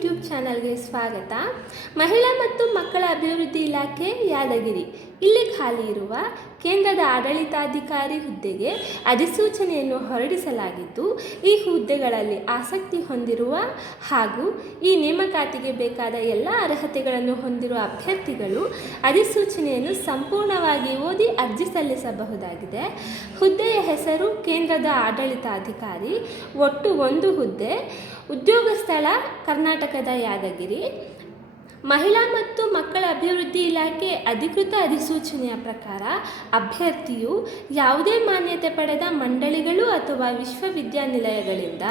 YouTube ಚಾನಲ್ಗೆ ಸ್ವಾಗತ. ಮಹಿಳಾ ಮತ್ತು ಮಕ್ಕಳ ಅಭಿವೃದ್ಧಿ ಇಲಾಖೆ ಯಾದಗಿರಿ ಇಲ್ಲಿ ಖಾಲಿ ಇರುವ ಕೇಂದ್ರದ ಆಡಳಿತಾಧಿಕಾರಿ ಹುದ್ದೆಗೆ ಅಧಿಸೂಚನೆಯನ್ನು ಹೊರಡಿಸಲಾಗಿದ್ದು, ಈ ಹುದ್ದೆಗಳಲ್ಲಿ ಆಸಕ್ತಿ ಹೊಂದಿರುವ ಹಾಗೂ ಈ ನೇಮಕಾತಿಗೆ ಬೇಕಾದ ಎಲ್ಲ ಅರ್ಹತೆಗಳನ್ನು ಹೊಂದಿರುವ ಅಭ್ಯರ್ಥಿಗಳು ಅಧಿಸೂಚನೆಯನ್ನು ಸಂಪೂರ್ಣವಾಗಿ ಓದಿ ಅರ್ಜಿ ಸಲ್ಲಿಸಬಹುದಾಗಿದೆ. ಹುದ್ದೆಯ ಹೆಸರು ಕೇಂದ್ರದ ಆಡಳಿತಾಧಿಕಾರಿ. ಒಟ್ಟು 1 ಹುದ್ದೆ. ಉದ್ಯೋಗ ಸ್ಥಳ ಕರ್ನಾಟಕದ ಯಾದಗಿರಿ. ಮಹಿಳಾ ಮತ್ತು ಮಕ್ಕಳ ಅಭಿವೃದ್ಧಿ ಇಲಾಖೆ ಅಧಿಕೃತ ಅಧಿಸೂಚನೆಯ ಪ್ರಕಾರ ಅಭ್ಯರ್ಥಿಯು ಯಾವುದೇ ಮಾನ್ಯತೆ ಪಡೆದ ಮಂಡಳಿಗಳು ಅಥವಾ ವಿಶ್ವವಿದ್ಯಾನಿಲಯಗಳಿಂದ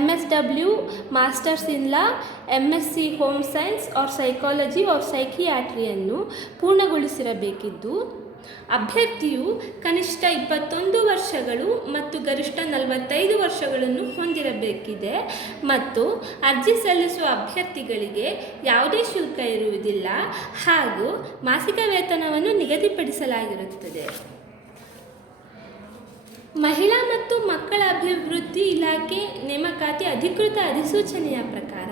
MSW, masters in law, MSc home science or psychology or ಸೈಕಿಯಾಟ್ರಿಯನ್ನು ಪೂರ್ಣಗೊಳಿಸಿರಬೇಕಿದ್ದು, ಅಭ್ಯರ್ಥಿಯು ಕನಿಷ್ಠ 21 ವರ್ಷಗಳು ಮತ್ತು ಗರಿಷ್ಠ 45 ವರ್ಷಗಳನ್ನು ಹೊಂದಿರಬೇಕಿದೆ ಮತ್ತು ಅರ್ಜಿ ಸಲ್ಲಿಸುವ ಅಭ್ಯರ್ಥಿಗಳಿಗೆ ಯಾವುದೇ ಶುಲ್ಕ ಇರುವುದಿಲ್ಲ ಹಾಗೂ ಮಾಸಿಕ ವೇತನವನ್ನು ನಿಗದಿಪಡಿಸಲಾಗಿರುತ್ತದೆ. ಮಹಿಳಾ ಮತ್ತು ಮಕ್ಕಳ ಅಭಿವೃದ್ಧಿ ಇಲಾಖೆ ನೇಮಕಾತಿ ಅಧಿಕೃತ ಅಧಿಸೂಚನೆಯ ಪ್ರಕಾರ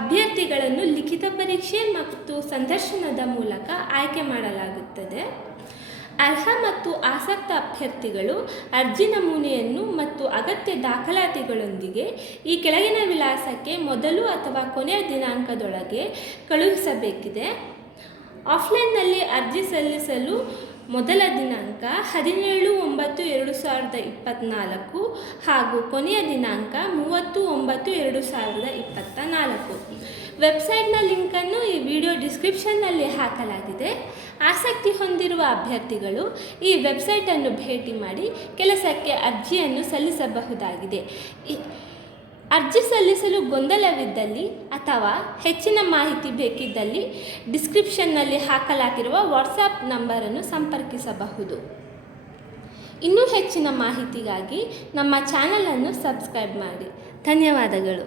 ಅಭ್ಯರ್ಥಿಗಳನ್ನು ಲಿಖಿತ ಪರೀಕ್ಷೆ ಮತ್ತು ಸಂದರ್ಶನದ ಮೂಲಕ ಆಯ್ಕೆ ಮಾಡಲಾಗುತ್ತದೆ. ಅರ್ಹ ಮತ್ತು ಆಸಕ್ತ ಅಭ್ಯರ್ಥಿಗಳು ಅರ್ಜಿ ನಮೂನೆಯನ್ನು ಮತ್ತು ಅಗತ್ಯ ದಾಖಲಾತಿಗಳೊಂದಿಗೆ ಈ ಕೆಳಗಿನ ವಿಳಾಸಕ್ಕೆ ಮೊದಲು ಅಥವಾ ಕೊನೆಯ ದಿನಾಂಕದೊಳಗೆ ಕಳುಹಿಸಬೇಕಿದೆ. ಆಫ್ಲೈನ್ನಲ್ಲಿ ಅರ್ಜಿ ಸಲ್ಲಿಸಲು ಮೊದಲ ದಿನಾಂಕ 17/9/2024 ಹಾಗೂ ಕೊನೆಯ ದಿನಾಂಕ 30/9/2024. ವೆಬ್ಸೈಟ್ನ ಲಿಂಕನ್ನು ಈ ವಿಡಿಯೋ ಡಿಸ್ಕ್ರಿಪ್ಷನ್ನಲ್ಲಿ ಹಾಕಲಾಗಿದೆ. ಆಸಕ್ತಿ ಹೊಂದಿರುವ ಅಭ್ಯರ್ಥಿಗಳು ಈ ವೆಬ್ಸೈಟನ್ನು ಭೇಟಿ ಮಾಡಿ ಕೆಲಸಕ್ಕೆ ಅರ್ಜಿಯನ್ನು ಸಲ್ಲಿಸಬಹುದಾಗಿದೆ. ಅರ್ಜಿ ಸಲ್ಲಿಸಲು ಗೊಂದಲವಿದ್ದಲ್ಲಿ ಅಥವಾ ಹೆಚ್ಚಿನ ಮಾಹಿತಿ ಬೇಕಿದ್ದಲ್ಲಿ ಡಿಸ್ಕ್ರಿಪ್ಷನ್ನಲ್ಲಿ ಹಾಕಲಾಗಿರುವ ವಾಟ್ಸಾಪ್ ನಂಬರನ್ನು ಸಂಪರ್ಕಿಸಬಹುದು. ಇನ್ನೂ ಹೆಚ್ಚಿನ ಮಾಹಿತಿಗಾಗಿ ನಮ್ಮ ಚಾನಲನ್ನು ಸಬ್ಸ್ಕ್ರೈಬ್ ಮಾಡಿ. ಧನ್ಯವಾದಗಳು.